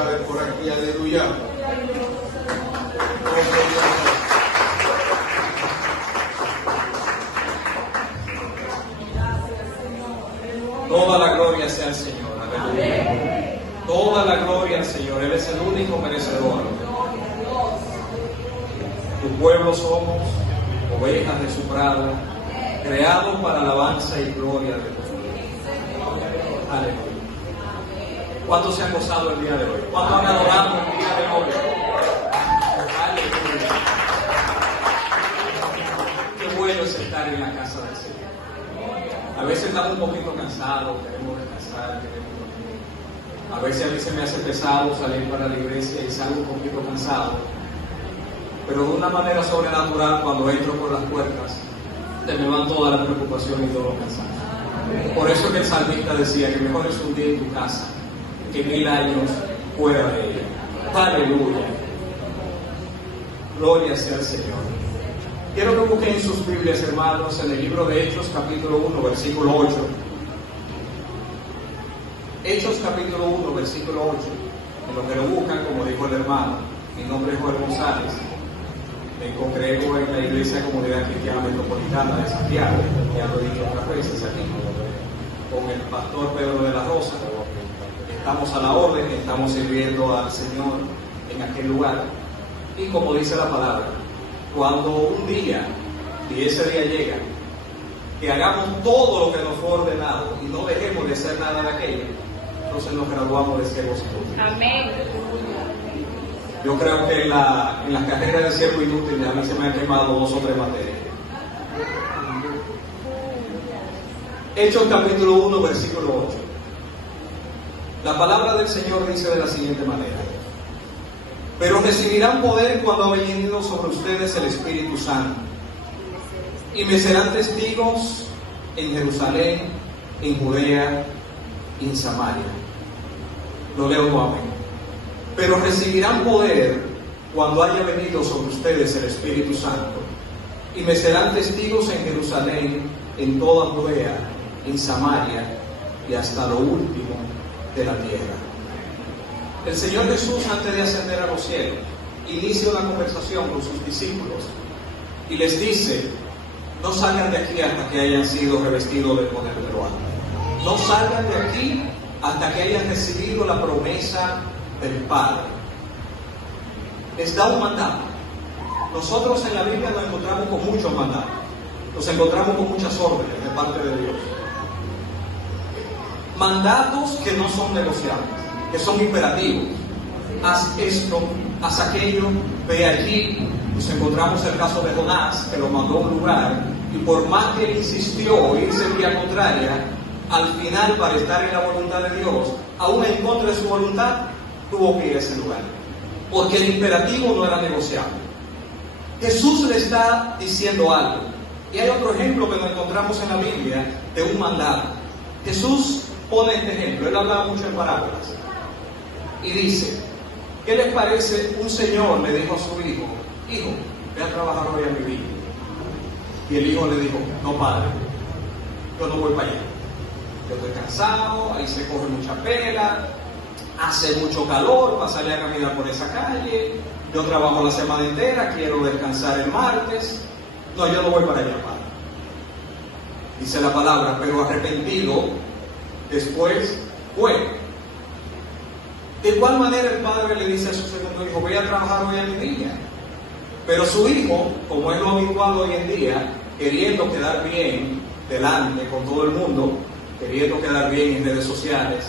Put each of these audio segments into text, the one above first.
sale por aquí, aleluya. Toda la gloria sea al Señor, aleluya. Toda la gloria al Señor, Él es el único merecedor. Tu pueblo somos ovejas de su prado, creados para alabanza y gloria de Dios. Aleluya. ¿Cuántos se han gozado el día de hoy? ¿Cuántos han adorado el día de hoy? Aleluya. Qué bueno es estar en la casa del Señor. A veces estamos un poquito cansados, queremos descansar, queremos dormir. A veces a mí se me hace pesado salir para la iglesia y salgo un poquito cansado. Pero de una manera sobrenatural, cuando entro por las puertas, se me van todas las preocupaciones y todo lo cansado. Por eso que el salmista decía que mejor es un día en tu casa que 1000 años fuera de ella. Aleluya. Gloria sea al Señor. Quiero que busquen en sus Biblias, hermanos, en el libro de Hechos, capítulo 1, versículo 8. Hechos, capítulo 1, versículo 8. En lo que lo buscan, como dijo el hermano, mi nombre es Joel González. Me congrego en la Iglesia Comunidad Cristiana Metropolitana de Santiago, ya lo he dicho otras veces aquí, con el pastor Pedro de la Rosa. Estamos a la orden, estamos sirviendo al Señor en aquel lugar. Y como dice la palabra, cuando un día, y ese día llega, que hagamos todo lo que nos fue ordenado y no dejemos de hacer nada de aquello, entonces nos graduamos de siervos inútiles. Amén. Yo creo que en las carreras de siervo inútil a mí se me han quemado 2 o 3 materias. Hechos capítulo 1, versículo 8. La palabra del Señor dice de la siguiente manera: pero recibirán poder cuando haya venido sobre ustedes el Espíritu Santo, y me serán testigos en Jerusalén, en Judea y en Samaria. Lo leo nuevamente. Pero recibirán poder cuando haya venido sobre ustedes el Espíritu Santo, y me serán testigos en Jerusalén, en toda Judea, en Samaria y hasta lo último de la tierra. El Señor Jesús, antes de ascender a los cielos, inicia una conversación con sus discípulos y les dice: no salgan de aquí hasta que hayan sido revestidos del poder de lo alto. No salgan de aquí hasta que hayan recibido la promesa del Padre. Les da un mandato. Nosotros en la Biblia nos encontramos con muchos mandatos, nos encontramos con muchas órdenes de parte de Dios. Mandatos que no son negociables, que son imperativos. Haz esto, haz aquello, ve allí. Nos encontramos el caso de Jonás, que lo mandó a un lugar, y por más que él insistió irse en vía contraria, al final, para estar en la voluntad de Dios, aún en contra de su voluntad, tuvo que ir a ese lugar, porque el imperativo no era negociable. Jesús le está diciendo algo, y hay otro ejemplo que nos encontramos en la Biblia de un mandato. Jesús pone este ejemplo, él hablaba mucho en parábolas, y dice: ¿qué les parece? Un señor le dijo a su hijo: hijo, ve a trabajar hoy a mi viña. Y el hijo le dijo: no, padre, yo no voy para allá, yo estoy cansado, ahí se coge mucha pela, hace mucho calor para salir a caminar por esa calle, yo trabajo la semana entera, quiero descansar el martes, no, yo no voy para allá, padre. Dice la palabra: pero arrepentido después fue. De igual manera el padre le dice a su segundo hijo: voy a trabajar hoy a mi viña. Pero su hijo, como es lo habitual hoy en día, queriendo quedar bien delante con todo el mundo, queriendo quedar bien en redes sociales,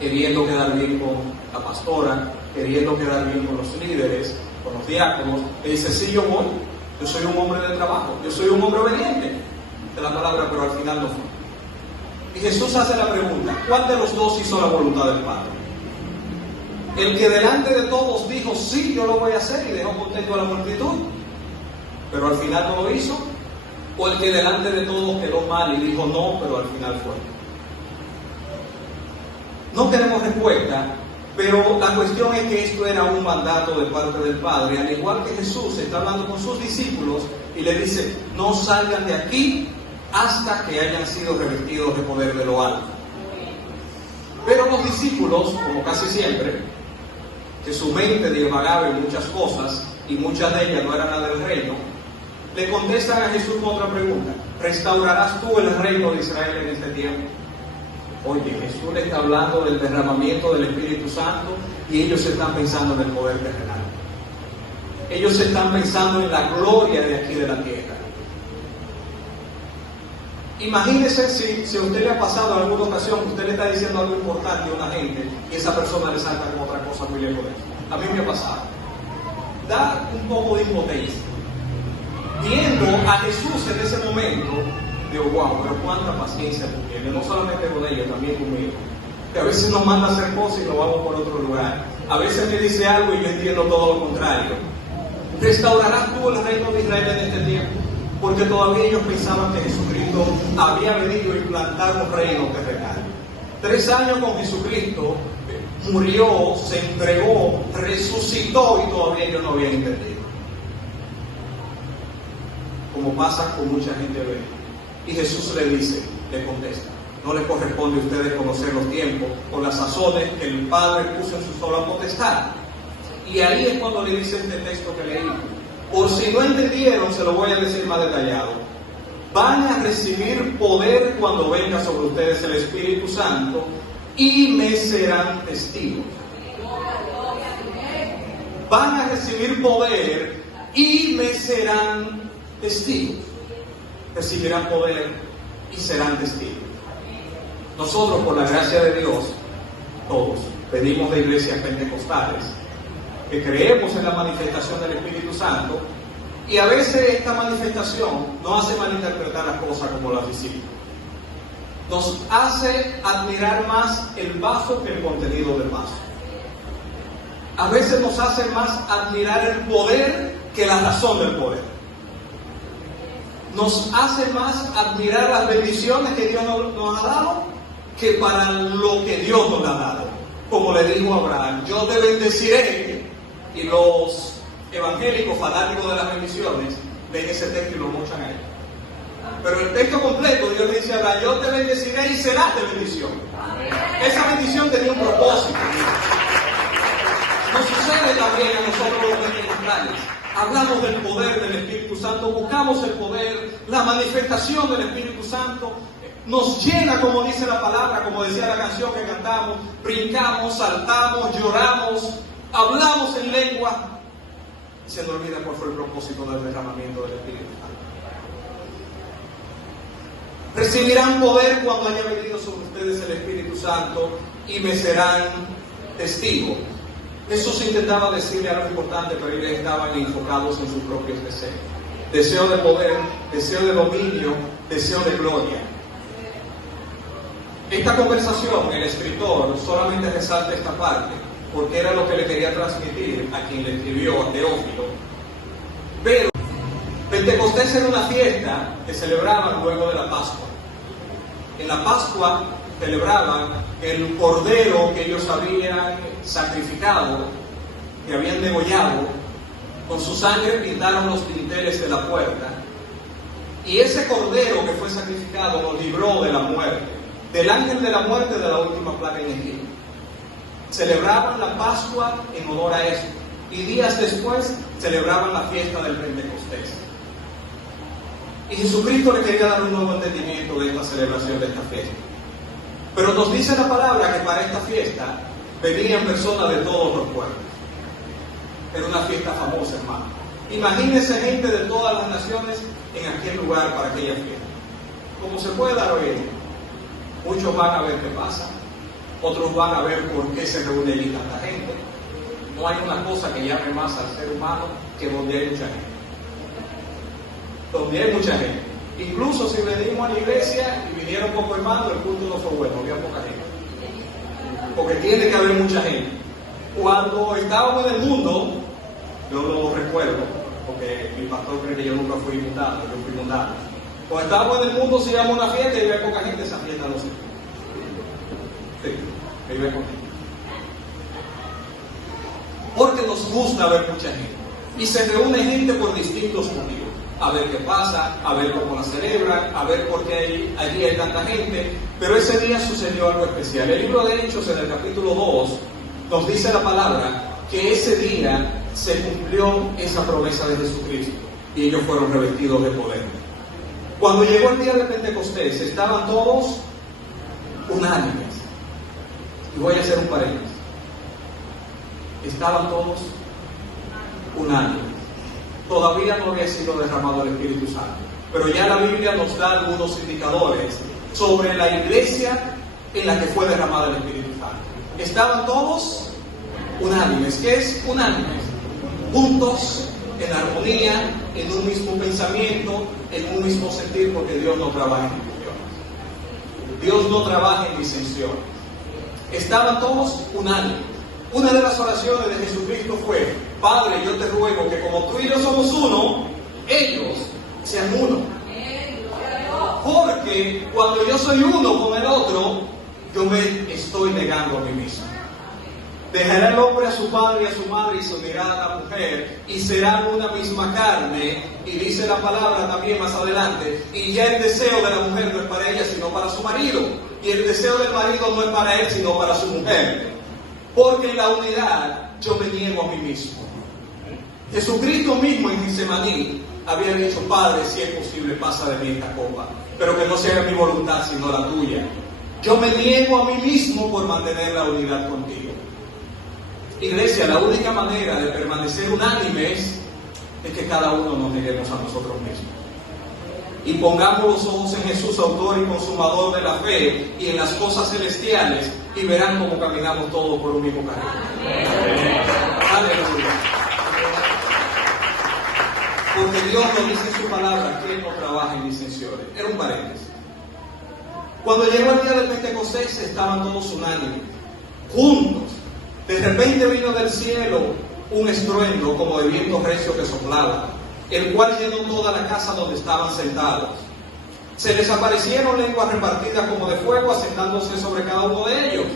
queriendo quedar bien con la pastora, queriendo quedar bien con los líderes, con los diáconos, le dice: sí, yo voy, yo soy un hombre de trabajo, yo soy un hombre obediente de la palabra, pero al final no fue. Y Jesús hace la pregunta: ¿cuál de los dos hizo la voluntad del Padre? El que delante de todos dijo: sí, yo lo voy a hacer, y dejó contento a la multitud, pero al final no lo hizo, o el que delante de todos quedó mal y dijo no, pero al final fue. No tenemos respuesta, pero la cuestión es que esto era un mandato de parte del Padre, al igual que Jesús está hablando con sus discípulos y le dice: no salgan de aquí hasta que hayan sido revestidos de poder de lo alto. Pero los discípulos, como casi siempre, que su mente divagaba en muchas cosas y muchas de ellas no eran las del reino, le contestan a Jesús con otra pregunta: ¿restaurarás tú el reino de Israel en este tiempo? Oye, Jesús le está hablando del derramamiento del Espíritu Santo y ellos están pensando en el poder terrenal. Ellos están pensando en la gloria de aquí de la tierra. Imagínese si a usted le ha pasado en alguna ocasión que usted le está diciendo algo importante a una gente y esa persona le salta con otra cosa muy lejos de eso. A mí me ha pasado. Da un poco de impotencia. Viendo a Jesús en ese momento, digo, wow, pero cuánta paciencia tú tienes, no solamente con ella, también conmigo. Que a veces nos manda a hacer cosas y nos vamos por otro lugar. A veces me dice algo y yo entiendo todo lo contrario. ¿Restaurarás tú el reino de Israel en este tiempo? Porque todavía ellos pensaban que Jesucristo había venido a implantar un reino terrenal. 3 años con Jesucristo, murió, se entregó, resucitó y todavía ellos no habían entendido. Como pasa con mucha gente hoy. Y Jesús le dice, le contesta: no les corresponde a ustedes conocer los tiempos o las sazones que el Padre puso en su sola potestad. Y ahí es cuando le dice este texto que leí. Por si no entendieron, se lo voy a decir más detallado. Van a recibir poder cuando venga sobre ustedes el Espíritu Santo y me serán testigos. Van a recibir poder y me serán testigos. Recibirán poder y serán testigos. Nosotros, por la gracia de Dios, todos venimos de iglesias pentecostales que creemos en la manifestación del Espíritu Santo, y a veces esta manifestación nos hace malinterpretar las cosas como las discípulos. Nos hace admirar más el vaso que el contenido del vaso. A veces nos hace más admirar el poder que la razón del poder. Nos hace más admirar las bendiciones que Dios nos ha dado que para lo que Dios nos ha dado. Como le dijo a Abraham: yo te bendeciré. Y los evangélicos fanáticos de las bendiciones ven ese texto y lo mochan a él. Pero el texto completo, Dios le dice a Abraham: yo te bendeciré y serás de bendición. Esa bendición tenía un propósito. Nos sucede también a nosotros los pentecostales. Hablamos del poder del Espíritu Santo, buscamos el poder, la manifestación del Espíritu Santo nos llena, como dice la palabra, como decía la canción que cantamos, brincamos, saltamos, lloramos, hablamos en lengua, y se nos olvida cuál fue el propósito del derramamiento del Espíritu Santo. Recibirán poder cuando haya venido sobre ustedes el Espíritu Santo y me serán testigos. Jesús intentaba decirle algo importante, pero ellos estaban enfocados en sus propios deseos. Deseo de poder, deseo de dominio, deseo de gloria. Esta conversación, el escritor solamente resalta esta parte, porque era lo que le quería transmitir a quien le escribió, a Teófilo. Pero Pentecostés era una fiesta que celebraban luego de la Pascua. En la Pascua celebraban el cordero que ellos habían sacrificado, que habían degollado. Con su sangre pintaron los dinteles de la puerta. Y ese cordero que fue sacrificado los libró de la muerte, del ángel de la muerte, de la última plaga en Egipto. Celebraban la Pascua en honor a esto. Y días después celebraban la fiesta del Pentecostés. Y Jesucristo le quería dar un nuevo entendimiento de esta celebración, de esta fiesta. Pero nos dice la palabra que para esta fiesta venían personas de todos los pueblos. Era una fiesta famosa, hermano. Imagínense gente de todas las naciones en aquel lugar para aquella fiesta. Como se puede dar hoy en día. Muchos van a ver qué pasa. Otros van a ver por qué se reúne allí tanta gente. No hay una cosa que llame más al ser humano que donde hay mucha gente. Donde hay mucha gente. Incluso si venimos a la iglesia y vinieron pocos hermanos, el culto no fue bueno, había poca gente. Porque tiene que haber mucha gente. Cuando estábamos en el mundo, yo lo recuerdo, porque mi pastor cree que yo nunca fui mundano, yo fui mundano. Cuando estábamos en el mundo, si íbamos a una fiesta y había poca gente, esa fiesta no se fue. Sí, me iba conmigo. Porque nos gusta ver mucha gente. Y se reúne gente por distintos motivos. A ver qué pasa, a ver cómo la celebran, a ver por qué allí hay tanta gente. Pero ese día sucedió algo especial. El libro de Hechos, en el capítulo 2, nos dice la palabra que ese día se cumplió esa promesa de Jesucristo y ellos fueron revestidos de poder. Cuando llegó el día de Pentecostés, estaban todos unánimes. Y voy a hacer un paréntesis. Estaban todos unánimes. Todavía no había sido derramado el Espíritu Santo, pero ya la Biblia nos da algunos indicadores sobre la iglesia en la que fue derramada el Espíritu Santo. Estaban todos unánimes. ¿Qué es unánimes? Juntos, en armonía, en un mismo pensamiento, en un mismo sentir, porque Dios no trabaja en divisiones. Dios no trabaja en disensiones. Estaban todos unánimes. Una de las oraciones de Jesucristo fue: Padre, yo te ruego que como tú y yo somos uno, ellos sean uno. Porque cuando yo soy uno con el otro, yo me estoy negando a mí mismo. Dejará el hombre a su padre y a su madre y se unirá a la mujer y serán una misma carne. Y dice la palabra también más adelante: y ya el deseo de la mujer no es para ella sino para su marido, y el deseo del marido no es para él sino para su mujer. Porque en la unidad yo me niego a mí mismo. Jesucristo mismo en Getsemaní había dicho: Padre, si es posible, pasa de mí esta copa, pero que no se haga mi voluntad sino la tuya. Yo me niego a mí mismo por mantener la unidad contigo. Iglesia, la única manera de permanecer unánimes es que cada uno nos neguemos a nosotros mismos y pongamos los ojos en Jesús, autor y consumador de la fe, y en las cosas celestiales, y verán cómo caminamos todos por un mismo camino. Aleluya. Porque Dios nos dice en su palabra que Él no trabaja en disensiones. Era un paréntesis. Cuando llegó el día de Pentecostés, estaban todos unánimes, juntos. De repente vino del cielo un estruendo como de viento recio que soplaba, el cual llenó toda la casa donde estaban sentados. Se les aparecieron lenguas repartidas como de fuego, asentándose sobre cada uno de ellos.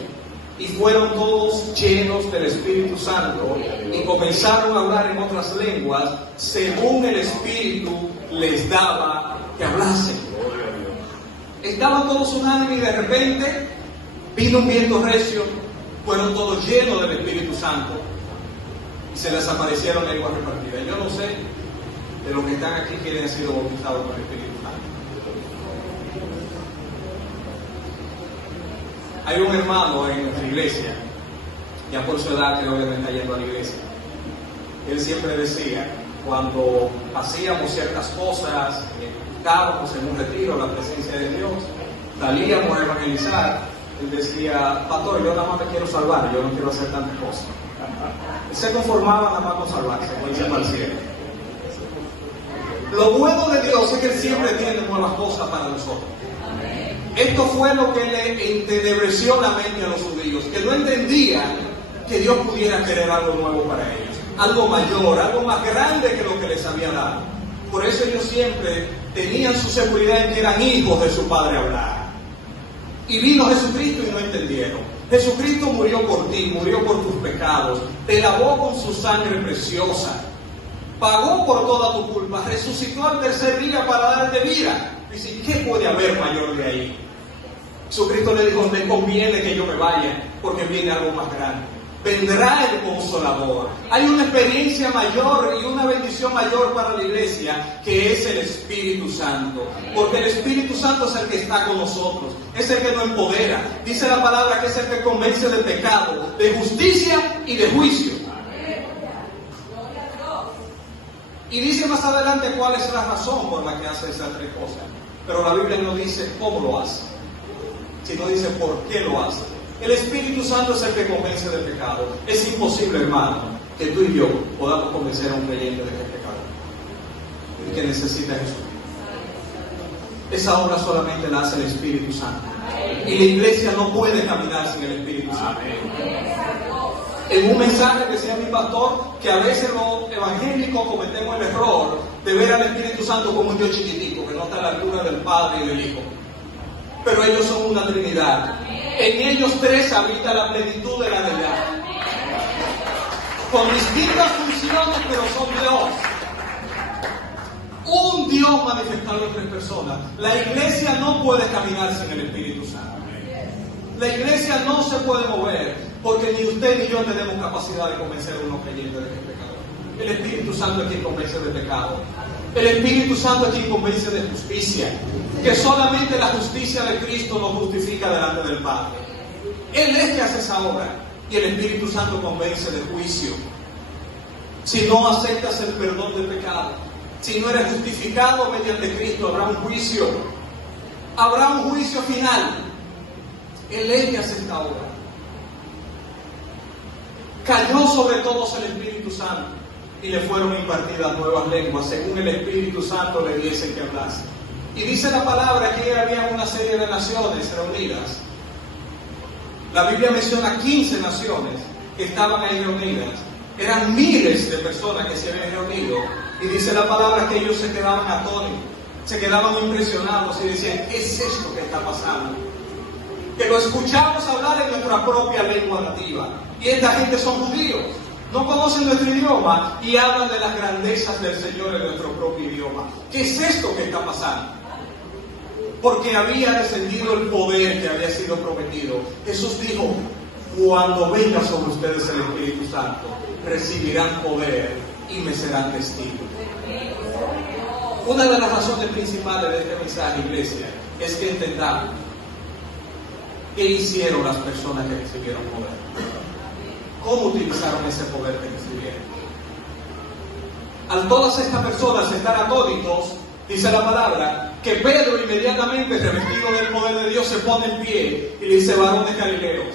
Y fueron todos llenos del Espíritu Santo y comenzaron a hablar en otras lenguas, según el Espíritu les daba que hablasen. Estaban todos unánimes y de repente vino un viento recio. Fueron todos llenos del Espíritu Santo y se les aparecieron lenguas repartidas. Yo no sé de los que están aquí quienes han sido bautizados por el Espíritu Santo. Hay un hermano en nuestra iglesia, ya por su edad creo que me está yendo a la iglesia. Él siempre decía, cuando hacíamos ciertas cosas, estábamos en un retiro en la presencia de Dios, salíamos a evangelizar. Él decía: pastor, yo nada más me quiero salvar, yo no quiero hacer tantas cosas. Él se conformaba nada más con salvarse, con irse para el cielo. Lo bueno de Dios es que Él siempre tiene nuevas cosas para nosotros. Esto fue lo que le entenebreció la mente a los judíos, que no entendían que Dios pudiera querer algo nuevo para ellos, algo mayor, algo más grande que lo que les había dado. Por eso ellos siempre tenían su seguridad en que eran hijos de su Padre hablar. Y vino Jesucristo y no entendieron. Jesucristo murió por ti, murió por tus pecados, te lavó con su sangre preciosa, pagó por toda tu culpa, resucitó al tercer día para darte vida. Dice: ¿qué puede haber mayor de ahí? Jesucristo le dijo: me conviene que yo me vaya, porque viene algo más grande. Vendrá el Consolador. Hay una experiencia mayor y una bendición mayor para la iglesia, que es el Espíritu Santo. Porque el Espíritu Santo es el que está con nosotros, es el que nos empodera. Dice la palabra que es el que convence de pecado, de justicia y de juicio. Y dice más adelante cuál es la razón por la que hace esas tres cosas. Pero la Biblia no dice cómo lo hace, sino dice por qué lo hace. El Espíritu Santo es el que convence del pecado. Es imposible, hermano, que tú y yo podamos convencer a un creyente de que es pecado y que necesita a Jesús. Esa obra solamente la hace el Espíritu Santo. Y la iglesia no puede caminar sin el Espíritu Santo. En un mensaje que decía mi pastor, que a veces los evangélicos cometemos el error de ver al Espíritu Santo como un Dios chiquitico, que no está a la altura del Padre y del Hijo. Pero ellos son una Trinidad. En ellos tres habita la plenitud de la deidad, con distintas funciones, pero son Dios. Un Dios manifestado en tres personas. La iglesia no puede caminar sin el Espíritu Santo. La iglesia no se puede mover. porque ni usted ni yo tenemos capacidad de convencer a unos creyentes de que es pecador. El Espíritu Santo es quien convence de pecado. El Espíritu Santo es quien convence de justicia, que solamente la justicia de Cristo nos justifica delante del Padre. Él es que hace esa obra, y el Espíritu Santo convence de juicio. Si no aceptas el perdón del pecado, si no eres justificado mediante Cristo, habrá un juicio. Habrá un juicio final. Él es que hace esta obra. Cayó sobre todos el Espíritu Santo y le fueron impartidas nuevas lenguas, según el Espíritu Santo le diese que hablase. Y dice la palabra que había una serie de naciones reunidas. La Biblia menciona 15 naciones que estaban ahí reunidas. Eran miles de personas que se habían reunido. Y dice la palabra que ellos se quedaban atónitos, se quedaban impresionados y decían, ¿qué es esto que está pasando? Que lo escuchamos hablar en nuestra propia lengua nativa. Y esta gente son judíos, no conocen nuestro idioma y hablan de las grandezas del Señor en nuestro propio idioma. ¿Qué es esto que está pasando? Porque había descendido el poder que había sido prometido. Jesús dijo, cuando venga sobre ustedes el Espíritu Santo, recibirán poder y me serán testigos. Una de las razones principales de este mensaje, iglesia, es que entendamos qué hicieron las personas que recibieron poder. ¿Cómo utilizaron ese poder que recibieron? Al todas estas personas estar atónitos, dice la palabra, que Pedro inmediatamente, revestido del poder de Dios, se pone en pie y le dice, varones galileos,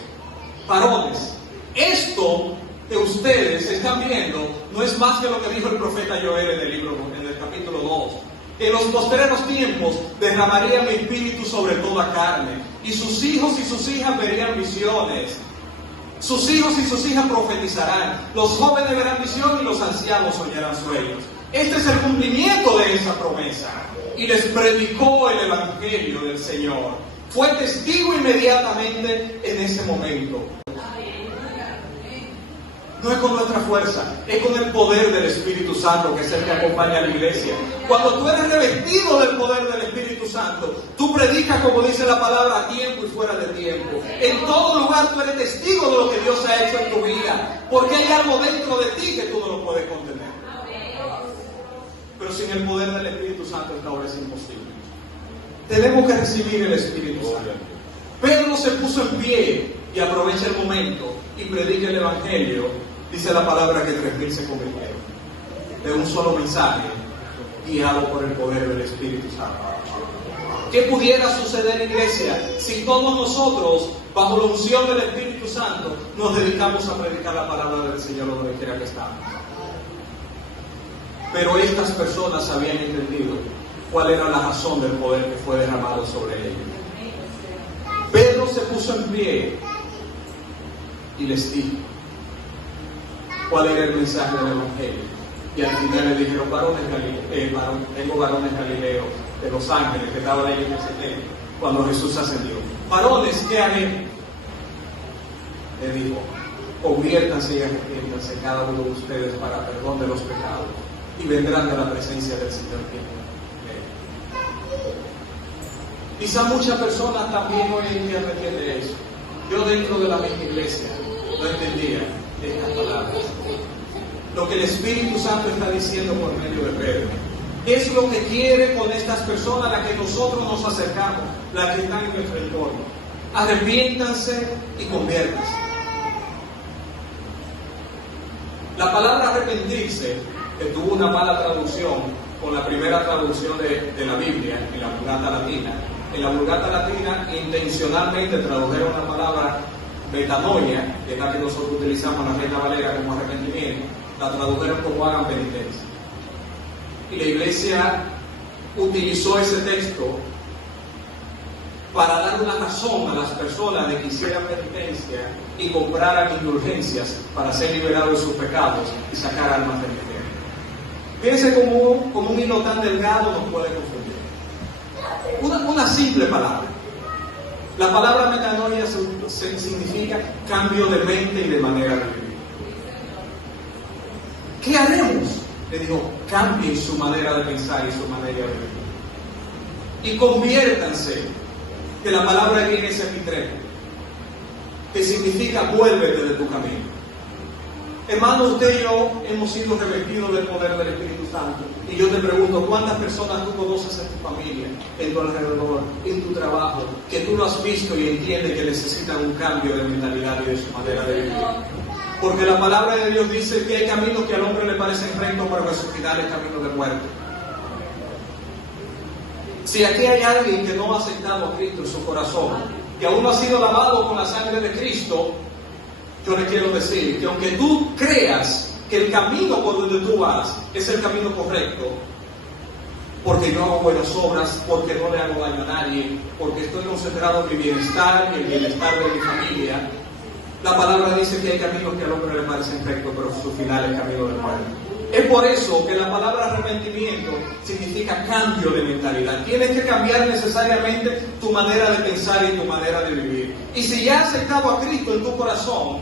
varones, esto que ustedes están viendo no es más que lo que dijo el profeta Joel en el capítulo 2. En los postreros tiempos derramaría mi espíritu sobre toda carne, y sus hijos y sus hijas verían visiones. Sus hijos y sus hijas profetizarán, los jóvenes verán visión y los ancianos soñarán sueños. Este es el cumplimiento de esa promesa. Y les predicó el evangelio del Señor. Fue testigo inmediatamente en ese momento. No es con nuestra fuerza, es con el poder del Espíritu Santo, que es el que acompaña a la iglesia. Cuando tú eres revestido del poder del Espíritu Santo, tú predicas, como dice la palabra, a tiempo y fuera de tiempo. En todo lugar tú eres testigo de lo que Dios ha hecho en tu vida, porque hay algo dentro de ti que tú no lo puedes contener. Pero sin el poder del Espíritu Santo esta obra es imposible. Tenemos que recibir el Espíritu Santo. Pedro se puso en pie y aprovecha el momento y predica el Evangelio. Dice la palabra que 3,000 se convirtieron de un solo mensaje, guiado por el poder del Espíritu Santo. ¿Qué pudiera suceder, iglesia, si todos nosotros, bajo la unción del Espíritu Santo, nos dedicamos a predicar la palabra del Señor donde quiera que estamos? Pero estas personas habían entendido cuál era la razón del poder que fue derramado sobre ellos. Pedro se puso en pie y les dijo cuál era el mensaje del Evangelio. Y al final le dijeron, tengo varones galileos de Los Ángeles que estaban ahí en ese templo cuando Jesús ascendió. Varones, ¿qué haré? Le dijo, conviértanse y arrepiéntanse cada uno de ustedes para perdón de los pecados y vendrán de la presencia del Señor. Quizá muchas personas también hoy en día no entienden eso. Yo dentro de la misma iglesia no entendía estas palabras. Lo que el Espíritu Santo está diciendo por medio de Pedro. ¿Qué es lo que quiere con estas personas a las que nosotros nos acercamos, las que están en nuestro entorno? Arrepiéntanse y conviértanse. La palabra arrepentirse, que tuvo una mala traducción con la primera traducción de la Biblia, en la Vulgata Latina. En la Vulgata Latina intencionalmente tradujeron la palabra metanoia, que es la que nosotros utilizamos en la Reina Valera como arrepentimiento, la tradujeron como hagan penitencia. Y la iglesia utilizó ese texto para dar una razón a las personas de que hicieran penitencia y compraran indulgencias para ser liberados de sus pecados y sacar almas del infierno. Fíjense como un hilo tan delgado nos puede confundir. Una simple palabra. La palabra metanoia significa cambio de mente y de manera de vivir. ¿Qué haremos? Le digo, cambien su manera de pensar y su manera de vivir. Y conviértanse, que la palabra griega es epitreno. que significa vuélvete de tu camino. Hermano, usted y yo hemos sido revestidos del poder del Espíritu Santo. Y yo te pregunto, ¿cuántas personas tú conoces en tu familia, en tu alrededor, en tu trabajo, que tú lo has visto y entiendes que necesitan un cambio de mentalidad y de su manera de vivir? Porque la palabra de Dios dice que hay caminos que al hombre le parecen rectos, pero que su final es camino de muerte. Si aquí hay alguien que no ha aceptado a Cristo en su corazón, que aún no ha sido lavado con la sangre de Cristo, yo le quiero decir que aunque tú creas que el camino por donde tú vas es el camino correcto, porque yo hago buenas obras, porque no le hago daño a nadie, porque estoy concentrado en mi bienestar y en el bienestar de mi familia, la palabra dice que hay caminos que al hombre le parecen rectos, pero su final es camino de muerte. Es por eso que la palabra arrepentimiento significa cambio de mentalidad. Tienes que cambiar necesariamente tu manera de pensar y tu manera de vivir. Y si ya has aceptado a Cristo en tu corazón,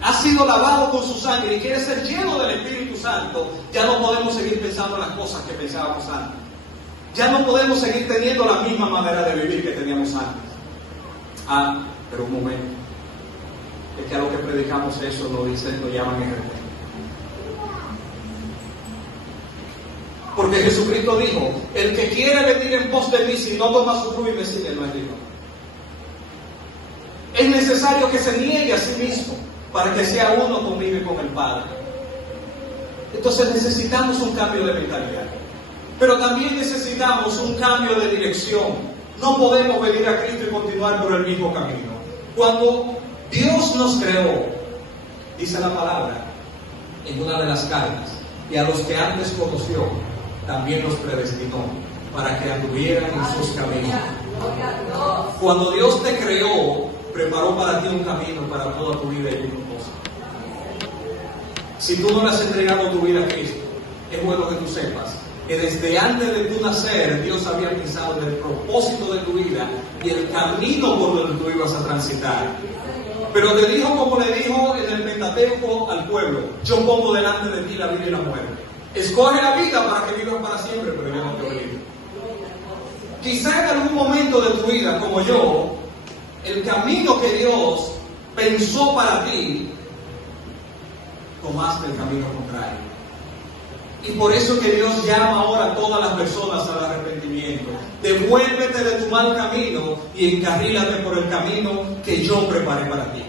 has sido lavado con su sangre y quieres ser lleno del Espíritu Santo, ya no podemos seguir pensando las cosas que pensábamos antes. Ya no podemos seguir teniendo la misma manera de vivir que teníamos antes. Pero un momento. Es que a lo que predicamos eso lo llaman RT. Porque Jesucristo dijo, el que quiere venir en pos de mí, si no toma su cruz y me sigue, no es digno. Es necesario que se niegue a sí mismo para que sea uno conmigo y con el Padre. Entonces necesitamos un cambio de mentalidad. Pero también necesitamos un cambio de dirección. No podemos venir a Cristo y continuar por el mismo camino. Cuando Dios nos creó, dice la palabra en una de las cartas, y a los que antes conoció, también los predestinó para que anduvieran en sus caminos. Cuando Dios te creó, preparó para ti un camino para toda tu vida y tu propósito. Si tú no le has entregado tu vida a Cristo, es bueno que tú sepas que desde antes de tu nacer, Dios había pensado en el propósito de tu vida y el camino por donde tú ibas a transitar. Pero te dijo como le dijo en el Pentateuco al pueblo: yo pongo delante de ti la vida y la muerte. Escoge la vida para que vivas para siempre, pero yo no te obligo. Quizá en algún momento de tu vida, como yo, el camino que Dios pensó para ti, tomaste el camino contrario. Y por eso que Dios llama ahora a todas las personas al arrepentimiento. Devuélvete de tu mal camino y encarrílate por el camino que yo preparé para ti.